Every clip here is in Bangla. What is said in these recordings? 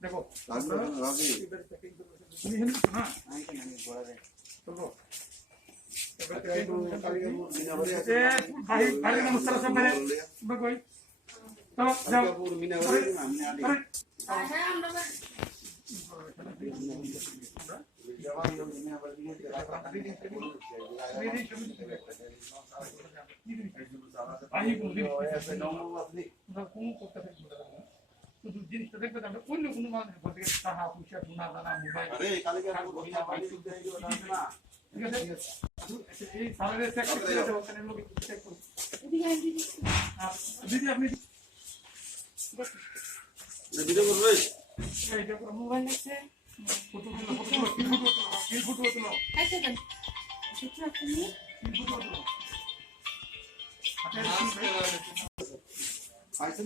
দেখো জিনিসটা দেখবে অন্য কোনো মানুষ টাকা পয়সা সোনা দানা মোবাইল এই সালের দিদি আপনি মোবাইল আছে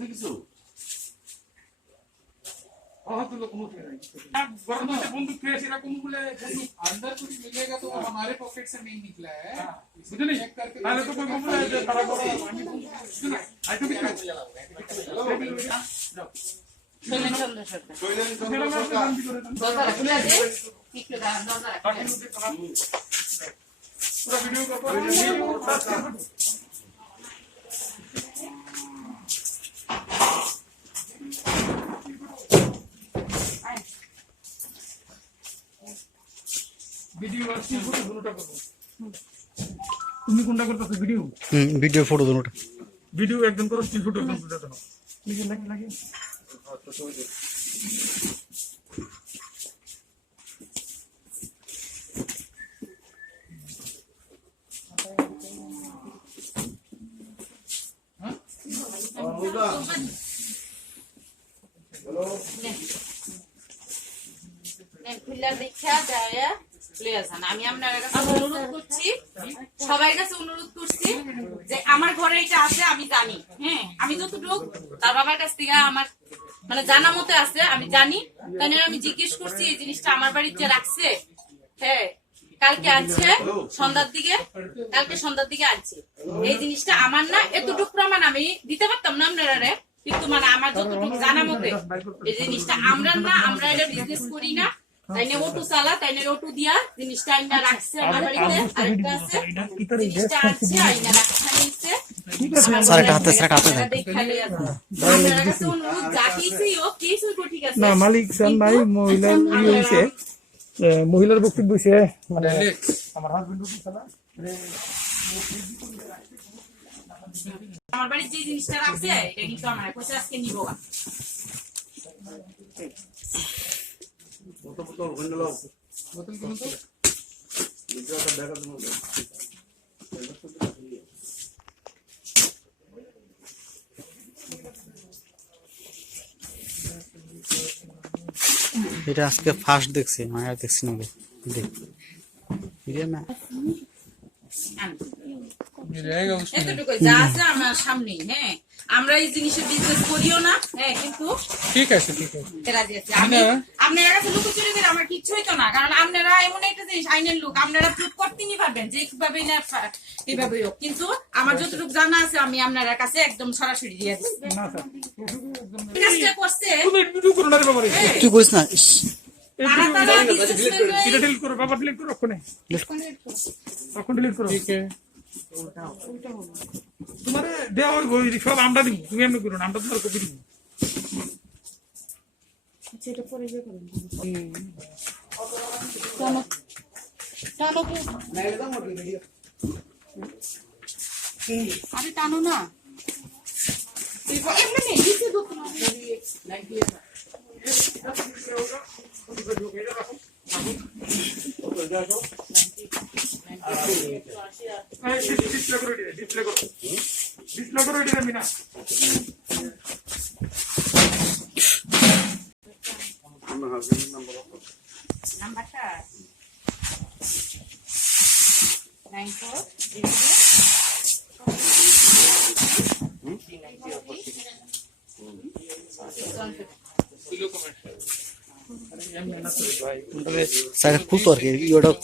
কিছু बंदूक थे सिरा बोले बंदूक अंदर कुछ मिलेगा तो वो हमारे पॉकेट से नहीं निकला है मुझे नहीं चेक करके पहले तो कोई बोला है खड़ा करो सुना आई तो भी पूरा वीडियो को ভিডিও আর স্টিল ফটো দুটোটা করব তুমি কোনটা করতেছো ভিডিও ভিডিও ফটো দুটোটা ভিডিও একদম করো স্টিল ফটো একদম করে দাও নিজে লাগে হ্যাঁ হ্যালো খুললা দেখা যায় প্লেয়ারসান আমি আপনাদের কাছে অনুরোধ করছি সবার কাছে অনুরোধ করছি যে আমার ঘরে এটা আছে আমি জানি হ্যাঁ আমি যতটুকু তার বাবার কাছ থেকে আমার মানে জানা মতে আছে আমি জানি তাই আমি জিজ্ঞেস করছি এই জিনিসটা আমার বাড়িতে রাখছে হ্যাঁ কালকে আনছে কালকে সন্ধ্যার দিকে আনছে এই জিনিসটা আমার না এতটুকু প্রমাণ আমি দিতে পারতাম না আপনারা কিন্তু মানে আমার যতটুকু জানা মতে এই জিনিসটা আমরা না আমরা এটা বিজনেস করি না তাইনে অটো চালা তাইনে অটো দিয়া জিনিসটা আইনা রাখছে আমার বাড়িতে আরেকটা আছে জিনিসটা আছে আইনা রাখা নিছে সারটা হাতে দেখালে আছে আমার কাছে অনুরোধ যা কিছু ঠিক আছে না মালিক জান নাই মহিলা হইছে মহিলার বক্তব্য হইছে মানে আমার হাজবেন্ড কি চালা আমার বাড়িতে যে জিনিসটা রাখছে এটা কিন্তু আমার কাছে আজকে নিব না বোতল কোন তো ভিডিওটা দেখা দাও এটা আজকে ফার্স্ট দেখছি মায়া দেখছি না দেখ ভিডিও না এতটুকু যা আছে আমার সামনে হ্যাঁ আমরা এই জিনিসের বিজনেস করিও না হ্যাঁ কিন্তু ঠিক আছে রাজি আছি আপনারা কাছে লুকোচুরি করে আমার কিচ্ছু হইতো না কারণ আপনারা এমন একটা জিনিস আইনের লোক আপনারা প্রুফ করতেই পারবেন যে কিভাবে না কিভাবে হোক কিন্তু আমার যতটুকু জানা আছে আমি আপনার কাছে একদম সরাসরি দিয়ে দিচ্ছি কাজটা করছে তুই করিস না ডিলিট করো বাবা ডিলিট করো এখন ডিলিট করো তোমার দেওয়া হইব সব আমরা দিব তুমি এমনি করো না আমরা তোমার কপি দিব আরে টানো না ডিসপ্লে করো এটা মিনা নাম্বারটা 94 saya kultur kayak